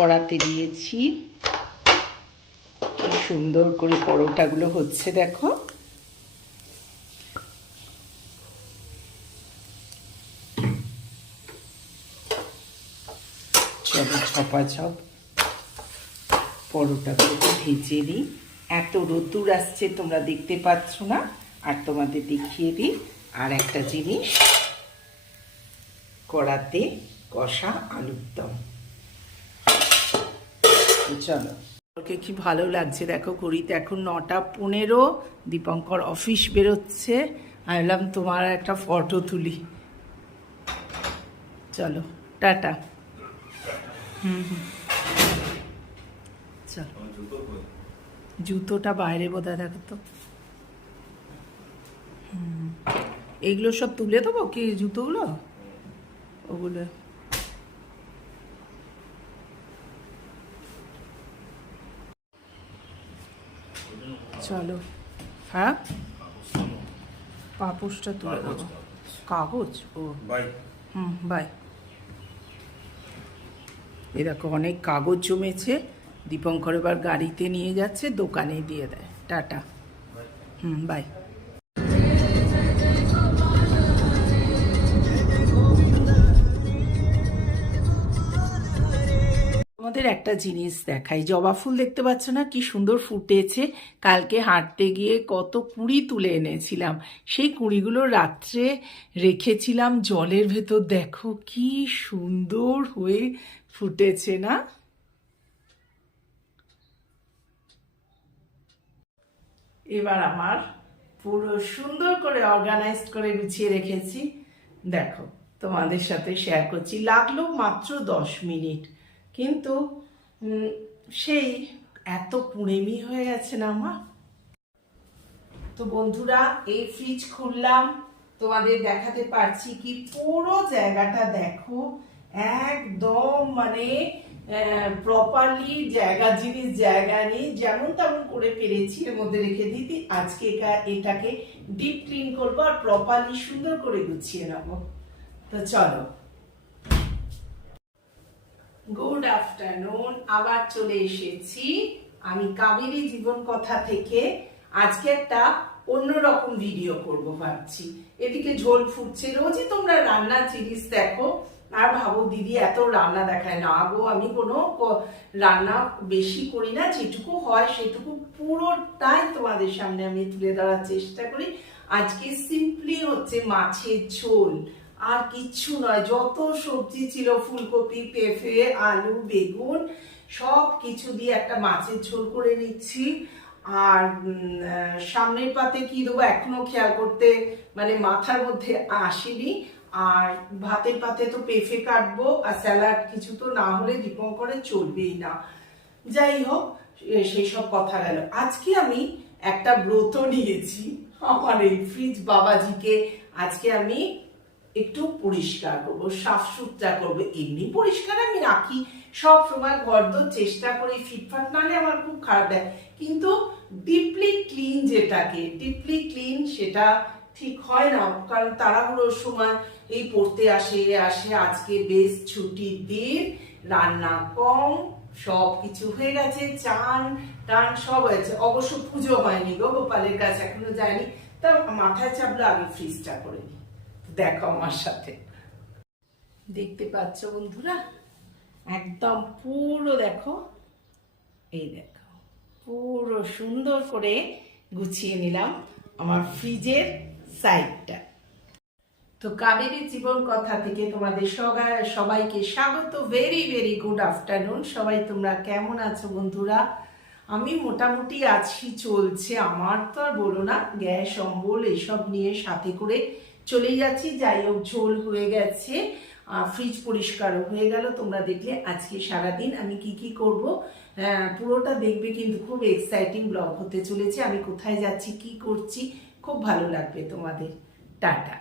কড়াতে দিয়েছি। কি সুন্দর করে পরোটাগুলো হচ্ছে, দেখো। চলো ছপা ছপ পরোটাগুলোকে ভেজে নিই। এত রোদ্দুর আসছে, তোমরা দেখতে পাচ্ছ না? আর তোমাদের দেখিয়ে দিই। আর একটা জিনিস, কড়াতে কষা আলুর দম চলো ওকে কি ভালো লাগছে? দেখো ঘড়িতে এখন নটা পনেরো। দীপঙ্কর অফিস বেরোচ্ছে। আমি বললাম তোমার একটা ফটো তুলি। চলো টাটা। হুম হুম। চলো। জুতোটা বাইরে বোধহয় দেখো তো। হুম। এইগুলো সব তুলে দেবো কি জুতোগুলো? ওগুলো। চলো। হ্যাঁ? পাপোশটা তুলে দেবো। কাগজ। ও। বাই। Hmm by. এ দেখো অনেক কাগজ জমেছে। দীপঙ্কর এবার গাড়িতে নিয়ে যাচ্ছে দোকানে দিয়ে দেয়। টাটা। Hmm bye. আমাদের একটা জিনিস দেখাই। জবা ফুল দেখতে পাচ্ছ না? কি সুন্দর ফুটেছে। কালকে হাঁটতে গিয়ে কত কুড়ি তুলে এনেছিলাম। সেই কুড়িগুলো রাত্রে রেখেছিলাম জলের ভেতর। দেখো কি সুন্দর হয়ে ফুটেছে না? এবার আমার পুরো সুন্দর করে অর্গানাইজ করে গুছিয়ে রেখেছি। দেখো, তোমাদের সাথে শেয়ার করছি। লাগল মাত্র দশ মিনিট। কিন্তু সেই এত পুড়েমি হয়ে গেছে না আমার তো বন্ধুরা, এই ফ্রিজ খুললাম, তোমাদের দেখাতে পারছি কি পুরো জায়গাটা দেখো, একদম মানে প্রপারলি জায়গা জিনিস, জায়গা নেই, যেমন তেমন করে পেরেছি, এর মধ্যে রেখে দিতে আজকে এটাকে ডিপ ক্লিন করব আর প্রপারলি সুন্দর করে গুছিয়ে নেব। তো চলো। গুড আফটারনুন আবার চলে এসেছি আমি কাবেরী জীবন কথা থেকে। আজকে একটা অন্যরকম ভিডিও করব ভাবছি। এদিকে ঝোল ফুটছে রোজই তোমরা রান্নার জিনিস দেখো। আর ভাবো দিদি এত রান্না দেখায় না গো, আমি কোনো রান্না বেশি করি না, যেটুকু হয় সেটুকু পুরোটাই তোমাদের সামনে আমি তুলে ধরার চেষ্টা করি। আজকে সিম্পলি হচ্ছে মাছের ঝোল। আর কিচ্ছু নয়, যত সবজি ছিল, ফুলকপি, পেঁপে, আলু, বেগুন, সব কিছু দিয়ে একটা মাছের ঝোল করে নিচ্ছি। আর সামনের পাতে কি দেবো এখনও খেয়াল করতে মানে মাথার মধ্যে আসেনি। আর ভাতের পাতে তো পেঁপে কাটবো, আর স্যালাড কিছু তো না হলে দীপঙ্করে চলবেই না। যাই হোক সেই সব কথা গেল। আজকে আমি একটা ব্রত নিয়েছি আমার এই ফ্রিজ বাবাজিকে। আজকে আমি একটু পরিষ্কার করব সাফ সুতরা করব, এমনি পরিষ্কার আমি রাখি। সব সময় ঘর দোর চেষ্টা করি, ফিটফাট নালে আমার খুব খারাপ দেয়। কিন্তু ডিপলি ক্লিন যেটাকে ডিপলি ক্লিন সেটা ঠিক হয় না, কারণ তাড়াহুড়োর সময় এই পড়তে আসে আসে আজকে বেশ ছুটির দিন, রান্না কম সব কিছু হয়ে গেছে, চান টান সব হয়েছে। অবশ্য পুজো হয়নি গো গোপালের কাছে, এখনও যায়নি। তা মাথায় চাপলো আগে ফ্রিজটা করে নিই। দেখো আমার সাথে। দেখতে পাচ্ছ বন্ধুরা? একদম পুরো দেখো। এই দেখো, পুরো সুন্দর করে গুছিয়ে নিলাম আমার ফ্রিজের সাইডটা। তো কাবেরী জীবন কথা থেকে তোমাদের সবাইকে স্বাগত। ভেরি ভেরি গুড আফটারনুন সবাই তোমরা কেমন আছো বন্ধুরা? আমি মোটামুটি আছি, চলছে। আমার তো আর বলো না, গ্যাস, অম্বল এইসব নিয়ে সাথে করে চলে যাচ্ছি যাই হোক ঝোল হয়ে গেছে ফ্রিজ পরিষ্কার হয়ে গেল। তোমরা দেখলে আজকে সারাদিন আমি কি কি করব। পুরোটা দেখবে কিন্তু খুব এক্সাইটিং ব্লগ হতে চলেছে। আমি কোথায় যাচ্ছি, কি করছি, খুব ভালো লাগবে তোমাদের। টাটা।